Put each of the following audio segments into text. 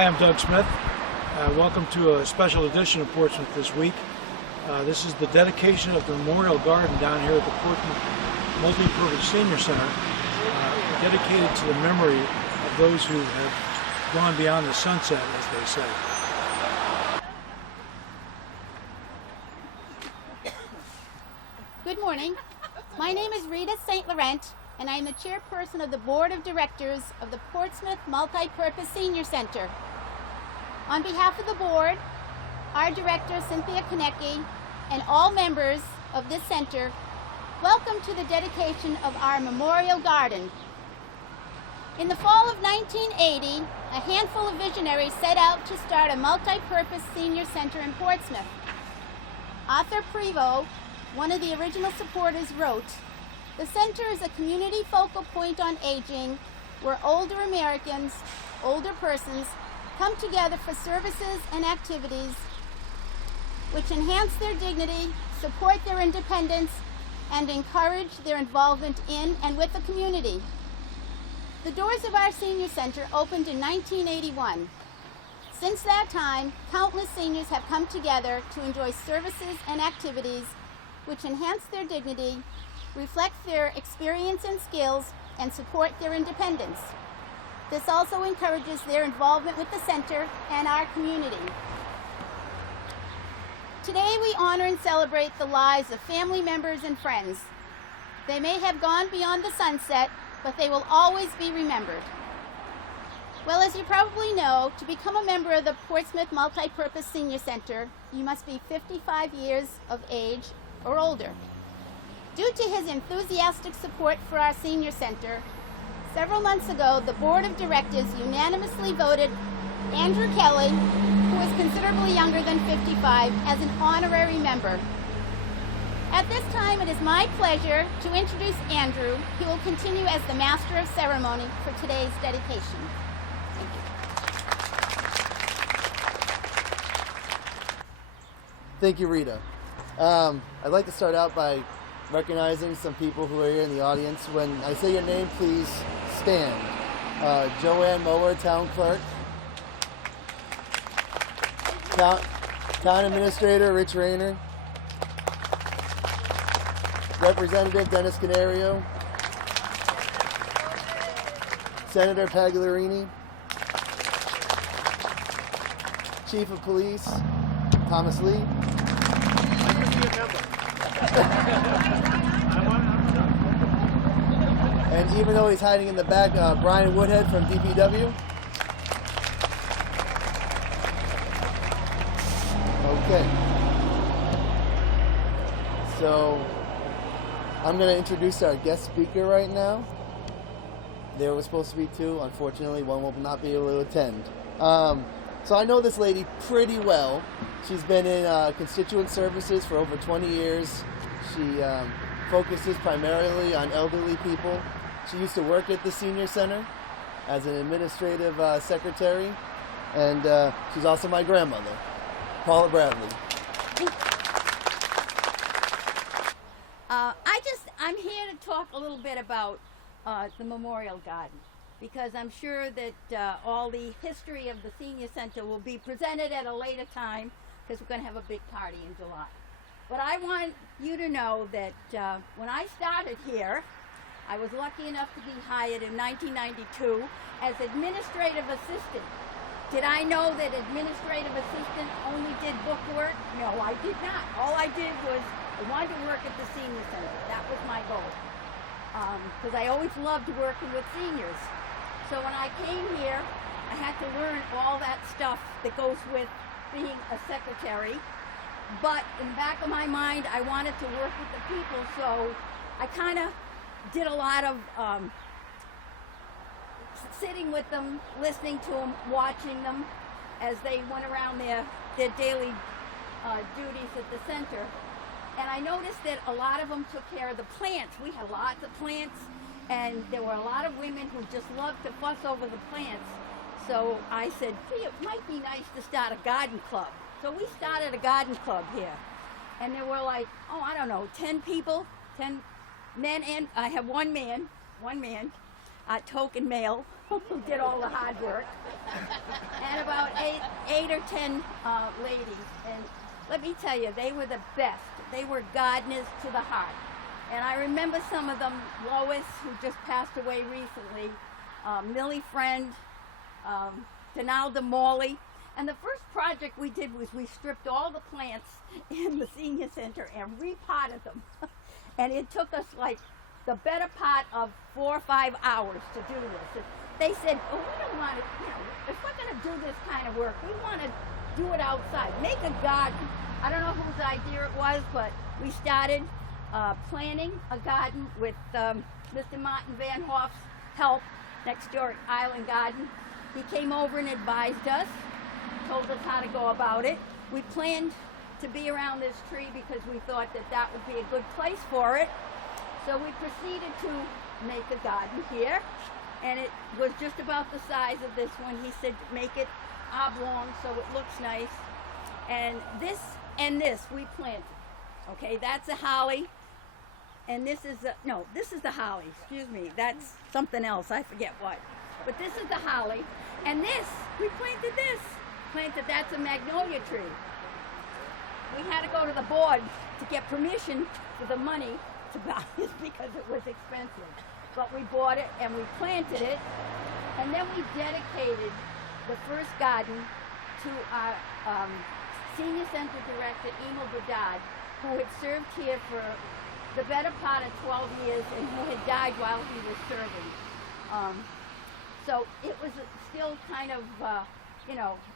Hi, I'm Doug Smith. Welcome to a special edition of Portsmouth this week. This is the dedication of the Memorial Garden down here at the Portsmouth Multi-Purpose Senior Center, dedicated to the memory of those who have gone beyond the sunset, as they say. Good morning. My name is Rita St. Laurent, and I am the chairperson of the Board of Directors of the Portsmouth Multi-Purpose Senior Center. On behalf of the board, our director, Cynthia Konecki, and all members of this center, welcome to the dedication of our Memorial Garden. In the fall of 1980, a handful of visionaries set out to start a multi-purpose senior center in Portsmouth. Arthur Prevost, one of the original supporters, wrote, "The center is a community focal point on aging where older Americans, older persons, come together for services and activities which enhance their dignity, support their independence, and encourage their involvement in and with the community." The doors of our senior center opened in 1981. Since that time, countless seniors have come together to enjoy services and activities which enhance their dignity, reflect their experience and skills, and support their independence. This also encourages their involvement with the center and our community. Today we honor and celebrate the lives of family members and friends. They may have gone beyond the sunset, but they will always be remembered. Well, as you probably know, to become a member of the Portsmouth Multi-Purpose Senior Center, you must be 55 years of age or older. Due to his enthusiastic support for our senior center, several months ago, the Board of Directors unanimously voted Andrew Kelly, who is considerably younger than 55, as an honorary member. At this time, it is my pleasure to introduce Andrew, who will continue as the Master of Ceremony for today's dedication. Thank you. Thank you, Rita. I'd like to start out by recognizing some people who are here in the audience. When I say your name, please stand. Joanne Mower, Town Clerk. Town Administrator Rich Rayner. Representative Dennis Canario. Senator Pagliarini. Chief of Police Thomas Lee. And even though he's hiding in the back, Brian Woodhead from DPW. Okay. So I'm going to introduce our guest speaker right now. There was supposed to be two. Unfortunately, one will not be able to attend. So I know this lady pretty well. She's been in constituent services for over 20 years. She focuses primarily on elderly people. She used to work at the senior center as an administrative secretary, and she's also my grandmother, Paula Bradley. I'm here to talk a little bit about the Memorial Garden, because I'm sure that all the history of the Senior Center will be presented at a later time, because we're going to have a big party in July. But I want you to know that when I started here, I was lucky enough to be hired in 1992 as administrative assistant. Did I know that administrative assistant only did book work? No, I did not. All I did was I wanted to work at the senior center. That was my goal, because I always loved working with seniors. So when I came here, I had to learn all that stuff that goes with being a secretary. But in the back of my mind, I wanted to work with the people, so I kind of did a lot of sitting with them, listening to them, watching them as they went around their daily duties at the center. And I noticed that a lot of them took care of the plants. We had lots of plants, and there were a lot of women who just loved to fuss over the plants. So I said, gee, it might be nice to start a garden club. So we started a garden club here. And there were like, 10 people, 10 men, and I have one man. token male who did all the hard work, and about eight or 10 ladies. And let me tell you, they were the best. They were gardeners to the heart. And I remember some of them, Lois, who just passed away recently, Millie Friend, Donalda Morley. And the first project we did was we stripped all the plants in the senior center and repotted them. And it took us like the better part of 4 or 5 hours to do this. And they said, oh, we don't want to, if we're going to do this kind of work, we want to do it outside. Make a garden. I don't know whose idea it was, but we started planting a garden with Mr. Martin Van Hoff's help next door at Island Garden. He came over and advised us, told us how to go about it. We planned to be around this tree because we thought that that would be a good place for it. So we proceeded to make a garden here, and it was just about the size of this one. He said make it oblong so it looks nice. And this we planted. Okay, that's a holly. And this is this is the holly, excuse me. That's something else, I forget what. But this is the holly. And this, we planted this. That's a magnolia tree. We had to go to the board to get permission for the money to buy it because it was expensive. But we bought it and we planted it. And then we dedicated the first garden to our senior center director, Emil Bedard, who had served here for the better part of 12 years and who had died while he was serving. So it was still kind of,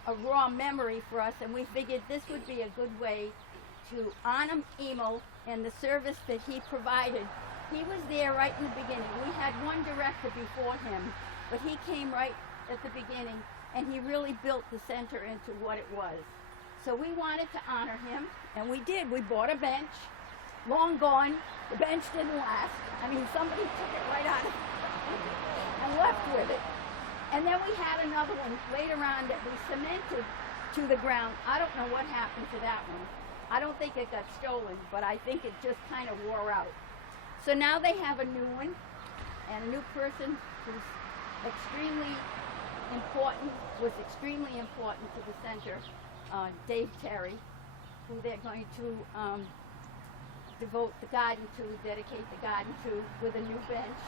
a raw memory for us, and we figured this would be a good way to honor Emil and the service that he provided. He was there right in the beginning. We had one director before him, but he came right at the beginning, and he really built the center into what it was. So we wanted to honor him, and we did. We bought a bench, long gone. The bench didn't last. I mean, somebody took it right out of it and left with it. And then we had another one later on that we cemented to the ground. I don't know what happened to that one. I don't think it got stolen, but I think it just kind of wore out. So now they have a new one, and a new person who's extremely important, was extremely important to the center, Dave Terry, who they're going to devote the garden to, dedicate the garden to, with a new bench.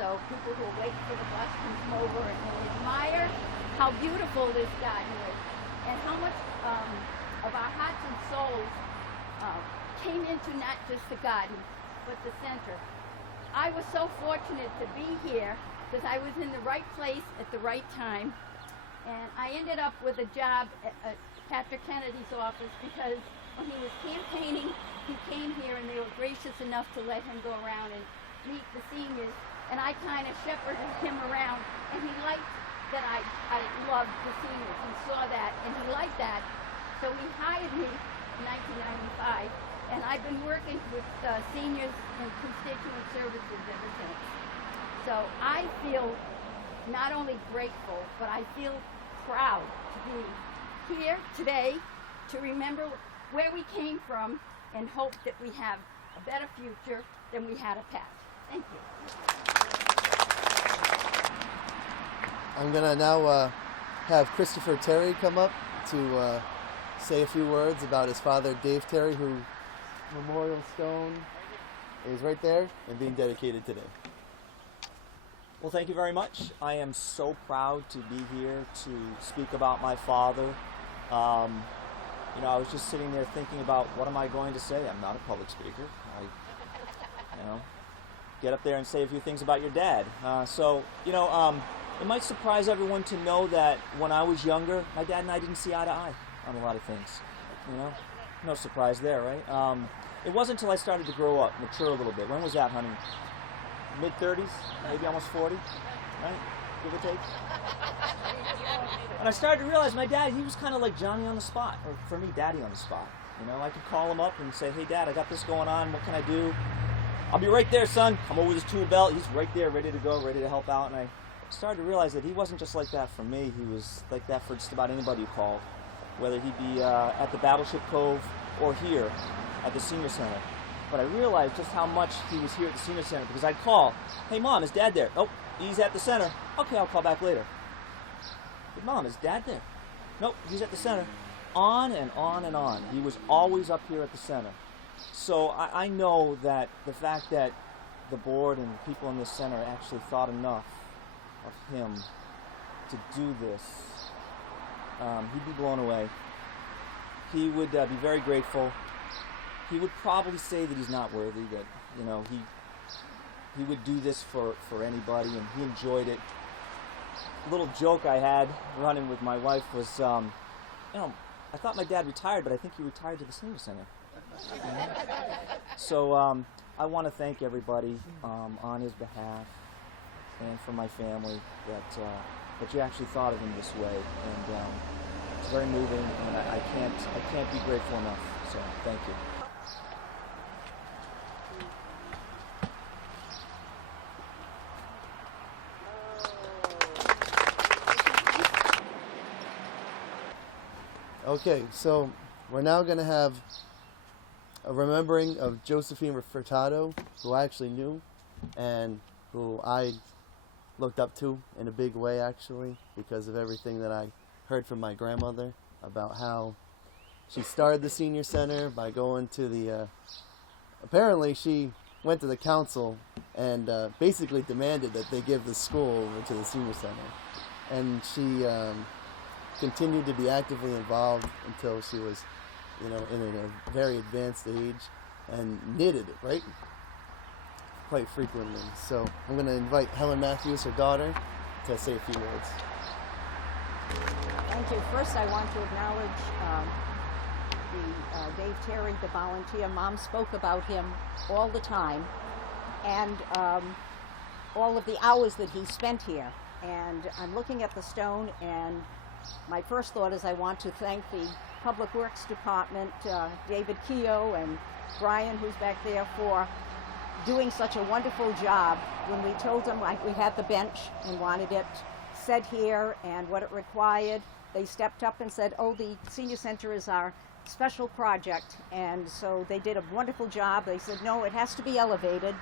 So people who are waiting for the bus can come over and admire how beautiful this garden is, and how much of our hearts and souls came into not just the garden, but the center. I was so fortunate to be here because I was in the right place at the right time, and I ended up with a job at Patrick Kennedy's office because when he was campaigning, he came here and they were gracious enough to let him go around and meet the seniors. And I kind of shepherded him around, and he liked that I loved the seniors. He saw that, and he liked that. So he hired me in 1995, and I've been working with seniors and constituent services ever since. So I feel not only grateful, but I feel proud to be here today to remember where we came from and hope that we have a better future than we had a past. Thank you. I'm going to now have Christopher Terry come up to say a few words about his father, Dave Terry, whose memorial stone is right there and being dedicated today. Well, thank you very much. I am so proud to be here to speak about my father. I was just sitting there thinking about what am I going to say. I'm not a public speaker. Get up there and say a few things about your dad. It might surprise everyone to know that when I was younger, my dad and I didn't see eye to eye on a lot of things. No surprise there, right? It wasn't until I started to grow up, mature a little bit. When was that, honey? Mid-30s, maybe almost 40, right? Give or take. And I started to realize my dad, he was kind of like Johnny on the spot, or for me, Daddy on the spot. I could call him up and say, hey, Dad, I got this going on. What can I do? I'll be right there, son. Come over with his tool belt. He's right there, ready to go, ready to help out. And I started to realize that he wasn't just like that for me. He was like that for just about anybody who called, whether he be at the Battleship Cove or here at the Senior Center. but I realized just how much he was here at the senior center because I'd call, "Hey Mom, is Dad there?" "Oh, he's at the center." "Okay, I'll call back later." "Hey Mom, is Dad there?" "Nope, he's at the center." On and on and on. He was always up here at the center. So I know that the fact that the board and people in this center actually thought enough of him to do this, he'd be blown away. He would be very grateful. He would probably say that he's not worthy, that, you know, he would do this for anybody, and he enjoyed it. A little joke I had running with my wife was, you know, I thought my dad retired, but I think he retired to the senior center. So I want to thank everybody on his behalf and for my family that you actually thought of him this way, and it's very moving, and I can't be grateful enough. So thank you. Okay, so we're now going to have a remembering of Josephine Furtado, who I actually knew and who I looked up to in a big way, actually, because of everything that I heard from my grandmother about how she started the senior center by going to the, apparently she went to the council and basically demanded that they give the school over to the senior center. And she continued to be actively involved until she was, you know, in a very advanced age, and knitted it, right? Quite frequently. So I'm going to invite Helen Matthews, her daughter, to say a few words. Thank you. First, I want to acknowledge Dave Terry, the volunteer. Mom spoke about him all the time, and all of the hours that he spent here. And I'm looking at the stone, and my first thought is I want to thank the Public Works Department, David Keogh and Brian, who's back there, for doing such a wonderful job. When we told them we had the bench and wanted it set here and what it required, they stepped up and said, "Oh, the senior center is our special project." And so they did a wonderful job. They said, "No, it has to be elevated."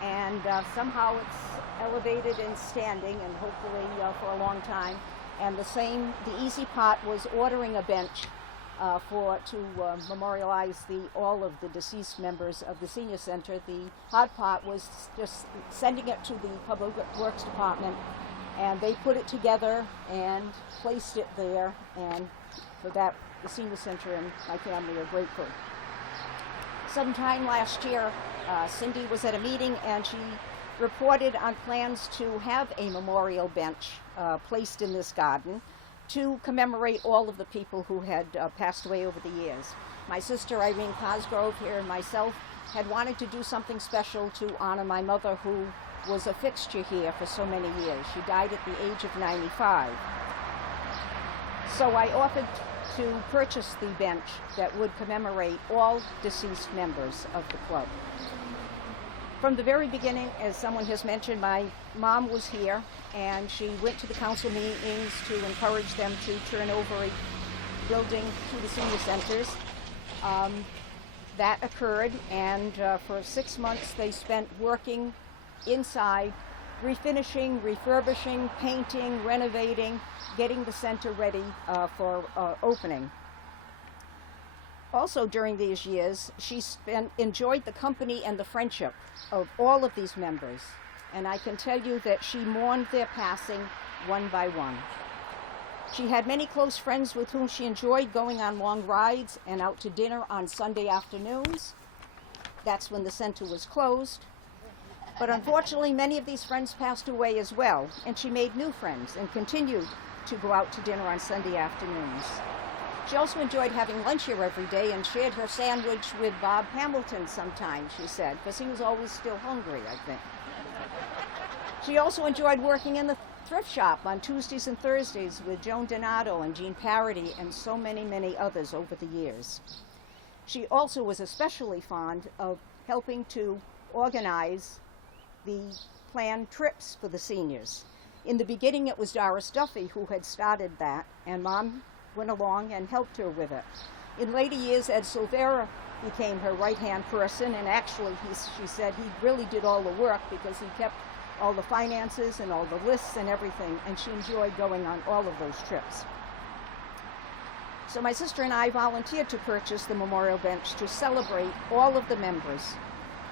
And somehow it's elevated and standing, and hopefully for a long time. And the easy part was ordering a bench to memorialize all of the deceased members of the senior center. The hard part was just sending it to the Public Works Department, and they put it together and placed it there, and for that the senior center and my family are grateful. Sometime last year, Cindy was at a meeting and she reported on plans to have a memorial bench placed in this garden to commemorate all of the people who had passed away over the years. My sister Irene Cosgrove here and myself had wanted to do something special to honor my mother, who was a fixture here for so many years. She died at the age of 95. So I offered to purchase the bench that would commemorate all deceased members of the club. From the very beginning, as someone has mentioned, my mom was here, and she went to the council meetings to encourage them to turn over a building to the senior centers. That occurred, and for 6 months they spent working inside, refinishing, refurbishing, painting, renovating, getting the center ready for opening. Also during these years, she enjoyed the company and the friendship of all of these members, and I can tell you that she mourned their passing one by one. She had many close friends with whom she enjoyed going on long rides and out to dinner on Sunday afternoons. That's when the center was closed. But unfortunately, many of these friends passed away as well, and she made new friends and continued to go out to dinner on Sunday afternoons. She also enjoyed having lunch here every day and shared her sandwich with Bob Hamilton sometimes, she said, because he was always still hungry, I think. She also enjoyed working in the thrift shop on Tuesdays and Thursdays with Joan Donato and Jean Parody and so many, many others over the years. She also was especially fond of helping to organize the planned trips for the seniors. In the beginning, it was Doris Duffy who had started that, and Mom went along and helped her with it. In later years, Ed Silvera became her right-hand person, and actually she said he really did all the work because he kept all the finances and all the lists and everything, and she enjoyed going on all of those trips. So my sister and I volunteered to purchase the memorial bench to celebrate all of the members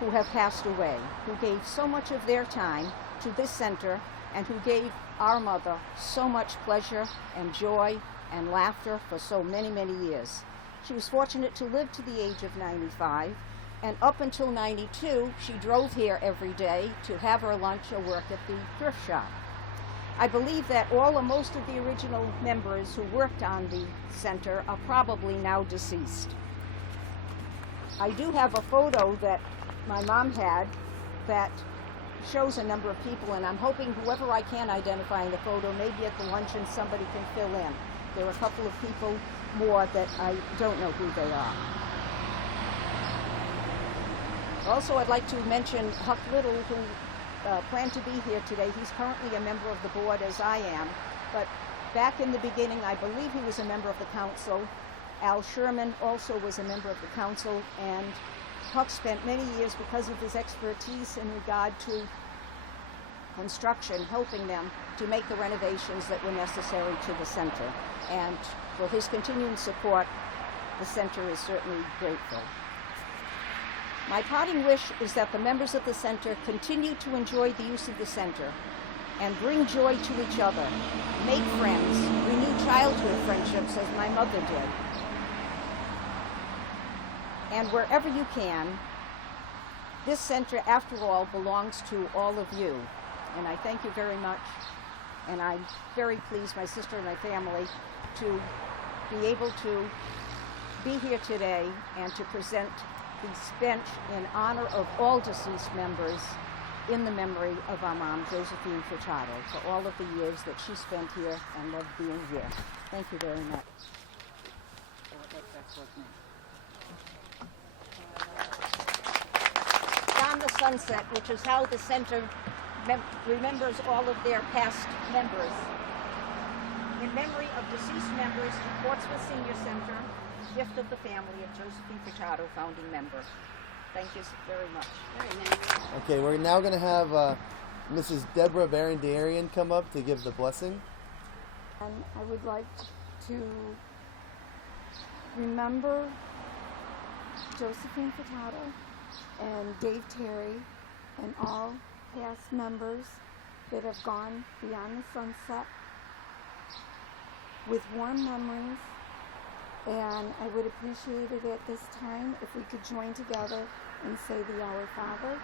who have passed away, who gave so much of their time to this center and who gave our mother so much pleasure and joy and laughter for so many, many years. She was fortunate to live to the age of 95, and up until 92, she drove here every day to have her lunch or work at the thrift shop. I believe that all or most of the original members who worked on the center are probably now deceased. I do have a photo that my mom had that shows a number of people, and I'm hoping whoever I can identify in the photo, maybe at the luncheon somebody can fill in. There are a couple of people more that I don't know who they are. Also, I'd like to mention Huck Little, who planned to be here today. He's currently a member of the board, as I am, but back in the beginning, I believe he was a member of the council. Al Sherman also was a member of the council, and Huck spent many years, because of his expertise in regard to construction, helping them to make the renovations that were necessary to the center. And for his continuing support, the center is certainly grateful. My parting wish is that the members of the center continue to enjoy the use of the center and bring joy to each other, make friends, renew childhood friendships as my mother did. And wherever you can, this center, after all, belongs to all of you. And I thank you very much. And I'm very pleased, my sister and my family, to be able to be here today and to present this bench in honor of all deceased members in the memory of our mom, Josephine Furtado, for all of the years that she spent here and loved being here. Thank you very much. On the Sunset, which is how the center remembers all of their past members. In memory of deceased members to Portsmouth Senior Center, gift of the family of Josephine Furtado, founding member. Thank you very much. Very nice. Okay, we're now going to have Mrs. Deborah Barandarian come up to give the blessing. And I would like to remember Josephine Furtado and Dave Terry and all past members that have gone beyond the sunset with warm memories. And I would appreciate it at this time if we could join together and say the Our Father.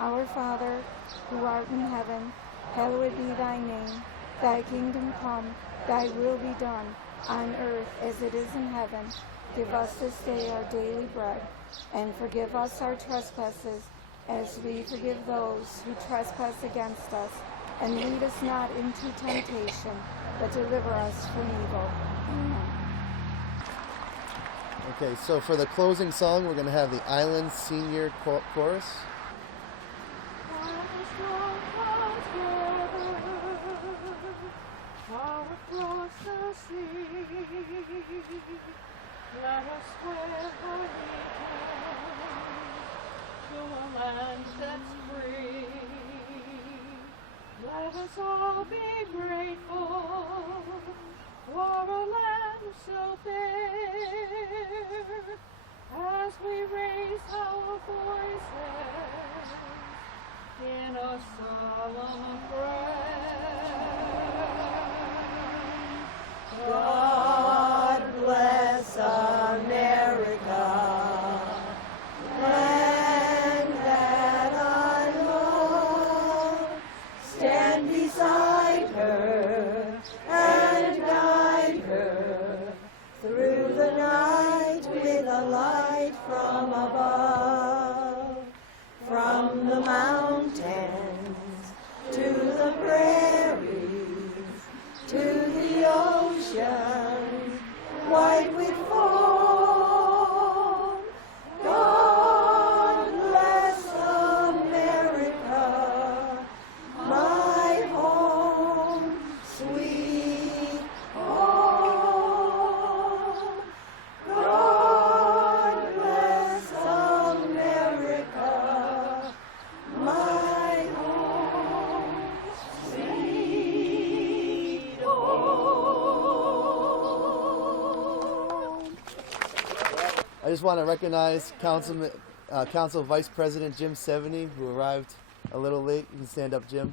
Our Father, who art in heaven, hallowed be thy name. Thy kingdom come, thy will be done, on earth as it is in heaven. Give us this day our daily bread, and forgive us our trespasses, as we forgive those who trespass against us. And lead us not into temptation, but deliver us from evil. Amen. Okay, so for the closing song, we're going to have the Island Senior Chorus. Across the sea, let us wherever we can to a land that's free. Let us all be grateful for a land so fair, as we raise our voices in a solemn prayer. God bless America, land that I love. Stand beside her and guide her through the night with a light from above. From the mountains to the prairies, to the ocean, white with foam. God bless America, my home, sweet home. just want to recognize Council Vice President Jim Seveny, who arrived a little late. You can stand up, Jim.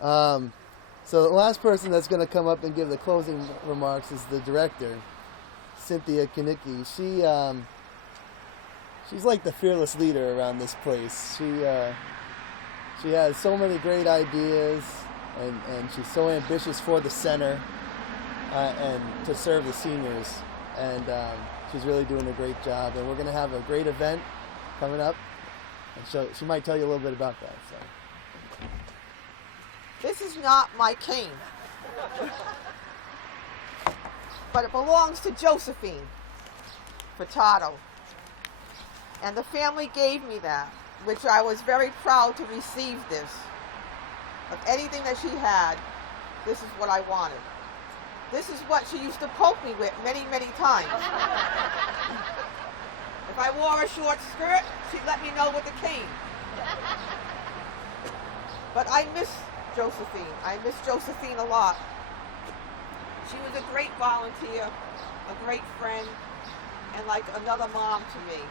So the last person that's going to come up and give the closing remarks is the director, Cynthia Kanicki. She's like the fearless leader around this place. She has so many great ideas, and she's so ambitious for the center and to serve the seniors. And she's really doing a great job. And we're going to have a great event coming up, and she might tell you a little bit about that. So. This is not my cane, but it belongs to Josephine Furtado. And the family gave me that, which I was very proud to receive this. Of anything that she had, this is what I wanted. This is what she used to poke me with many, many times. If I wore a short skirt, she'd let me know with the cane. But I miss Josephine. I miss Josephine a lot. She was a great volunteer, a great friend, and like another mom to me.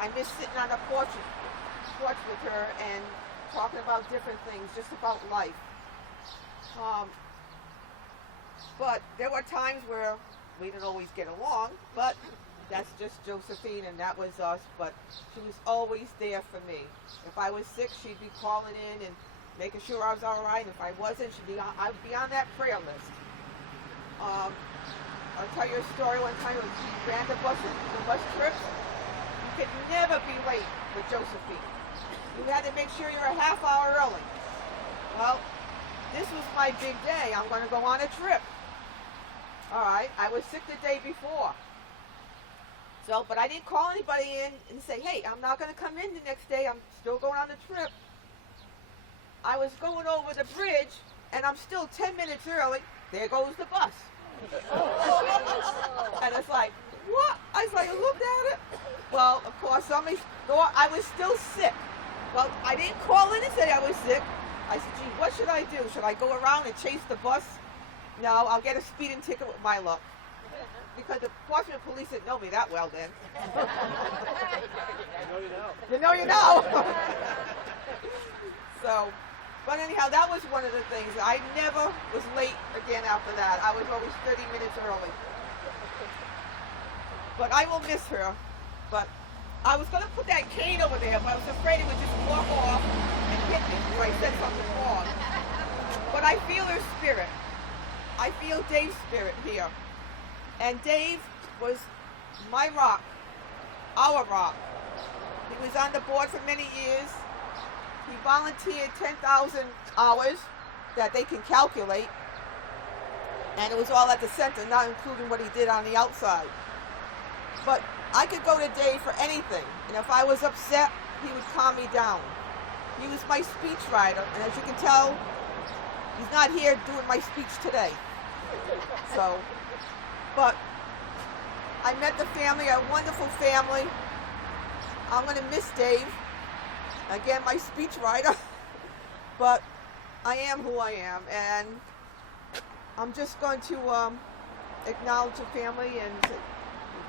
I miss sitting on a porch with her and talking about different things, just about life. But there were times where we didn't always get along, but that's just Josephine and that was us. But she was always there for me. If I was sick, she'd be calling in and making sure I was all right. If I wasn't, I'd be on that prayer list. I'll tell you a story one time when she ran the bus trips. You could never be late with Josephine. You had to make sure you're a half hour early. Well, this was my big day. I'm going to go on a trip. All right, I was sick the day before. So, but I didn't call anybody in and say, hey, I'm not going to come in the next day. I'm still going on the trip. I was going over the bridge, and I'm still 10 minutes early. There goes the bus. And it's like, what? I was like, I looked at it. Well, of course, somebody thought I was still sick. Well, I didn't call in and say I was sick. I said, gee, what should I do? Should I go around and chase the bus? No, I'll get a speeding ticket with my luck. Because the Portsmouth police didn't know me that well then. You know you know. So, but anyhow, that was one of the things. I never was late again after that. I was always 30 minutes early. But I will miss her. But I was going to put that cane over there, but I was afraid it would just walk off and hit me if I said something wrong. But I feel her spirit. I feel Dave's spirit here. And Dave was my rock, our rock. He was on the board for many years. He volunteered 10,000 hours that they can calculate. And it was all at the center, not including what he did on the outside. But I could go to Dave for anything. And if I was upset, he would calm me down. He was my speechwriter. And as you can tell, he's not here doing my speech today. So, but I met the family, a wonderful family. I'm going to miss Dave. Again, my speechwriter. But I am who I am. And I'm just going to acknowledge the family and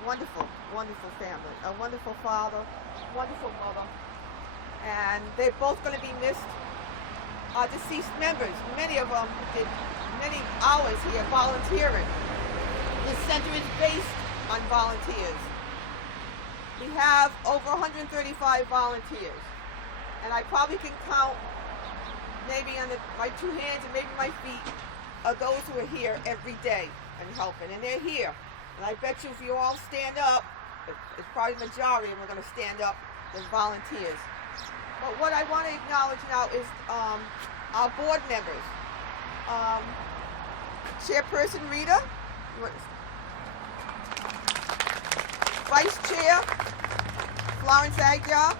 wonderful, wonderful family. A wonderful father, wonderful mother. And they're both going to be missed. Deceased members, many of them did many hours here volunteering. This center is based on volunteers. We have over 135 volunteers. And I probably can count maybe on my two hands and maybe my feet of those who are here every day and helping. And they're here. And I bet you if you all stand up, it's probably the majority of them are going to stand up as volunteers. But what I want to acknowledge now is our board members. Chairperson Rita, Vice Chair Florence Aguiar,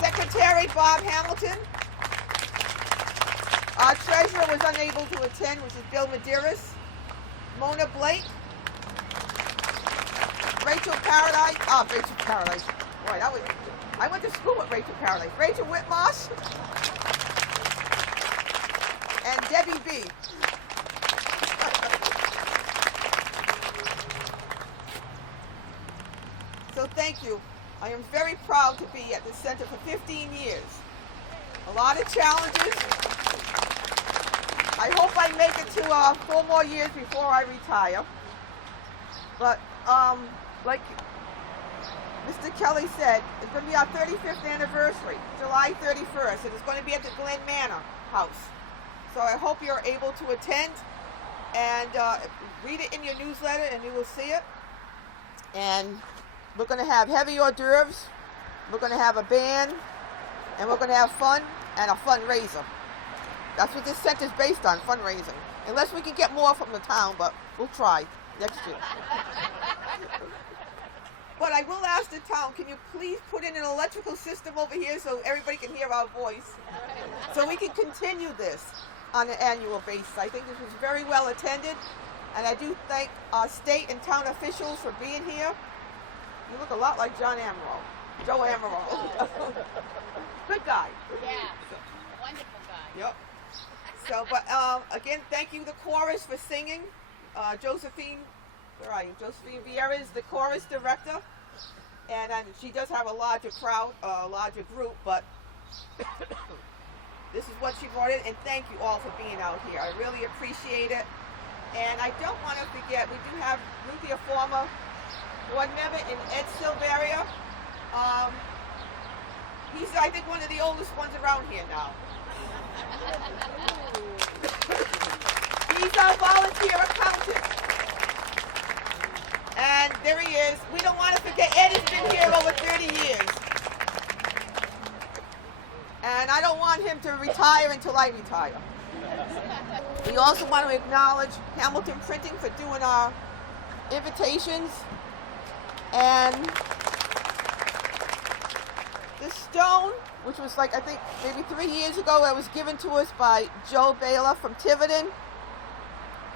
Secretary Bob Hamilton. Our treasurer was unable to attend, which is Bill Medeiros. Mona Blake. Rachel Paradise. Rachel Paradise. Boy, I went to school with Rachel Paradise. Rachel Whitmarsh. And Debbie B. So thank you. I am very proud to be at the center for 15 years. A lot of challenges. I hope I make it to 4 more years before I retire. But like Mr. Kelly said, it's going to be our 35th anniversary, July 31st, and it's going to be at the Glen Manor House. So I hope you're able to attend and read it in your newsletter, and you will see it. And we're going to have heavy hors d'oeuvres, we're going to have a band, and we're going to have fun and a fundraiser. That's what this center is based on, fundraising. Unless we can get more from the town, but we'll try next year. But I will ask the town, can you please put in an electrical system over here so everybody can hear our voice? So we can continue this on an annual basis. I think this was very well attended, and I do thank our state and town officials for being here. You look a lot like Joe Amaral. Good guy. Yeah, wonderful guy. Yep. So, but again, thank you, the chorus, for singing. Josephine, where are you? Josephine Vieira is the chorus director, and she does have a larger crowd, a larger group, but this is what she brought in, and thank you all for being out here. I really appreciate it. And I don't want to forget, we do have Ruthie, a former board member, and Ed Silveria. He's, I think, one of the oldest ones around here now. He's our volunteer accountant. And there he is. We don't want to forget, Ed has been here over 30 years. And I don't want him to retire until I retire. We also want to acknowledge Hamilton Printing for doing our invitations. And the stone, which was like, I think, maybe 3 years ago, it was given to us by Joe Baylor from Tiverton.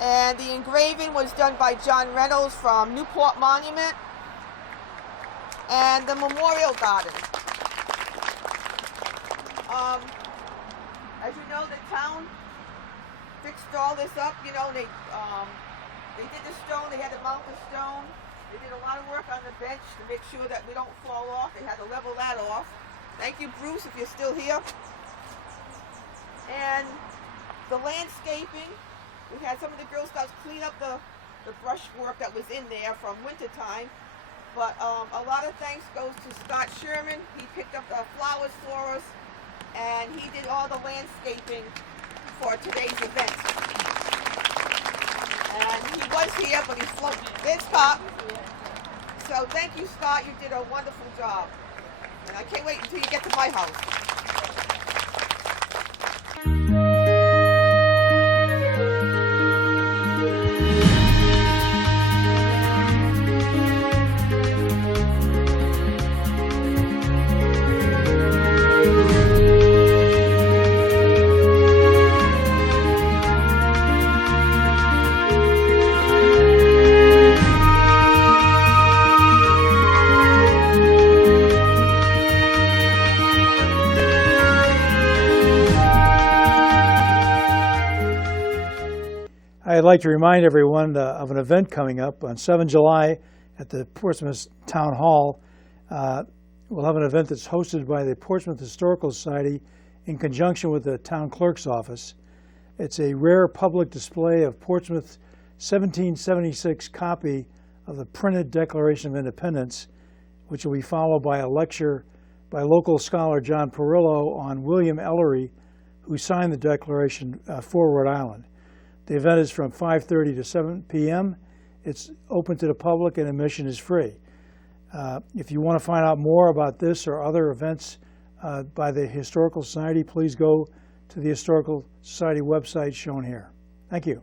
And the engraving was done by John Reynolds from Newport Monument. And the memorial garden. As you know, the town fixed all this up. You know, they did the stone. They had to mount the stone. They did a lot of work on the bench to make sure that we don't fall off. They had to level that off. Thank you, Bruce, if you're still here. And the landscaping, we had some of the Girl Scouts clean up the brushwork that was in there from winter time. But a lot of thanks goes to Scott Sherman. He picked up the flowers for us, and he did all the landscaping for today's event. And he was here, but he's floating. There's Scott. So thank you, Scott. You did a wonderful job. And I can't wait until you get to my house. I'd like to remind everyone of an event coming up on 7 July at the Portsmouth Town Hall. We'll have an event that's hosted by the Portsmouth Historical Society in conjunction with the town clerk's office. It's a rare public display of Portsmouth's 1776 copy of the printed Declaration of Independence, which will be followed by a lecture by local scholar John Perillo on William Ellery, who signed the Declaration for Rhode Island. The event is from 5:30 to 7 p.m. It's open to the public and admission is free. If you want to find out more about this or other events by the Historical Society, please go to the Historical Society website shown here. Thank you.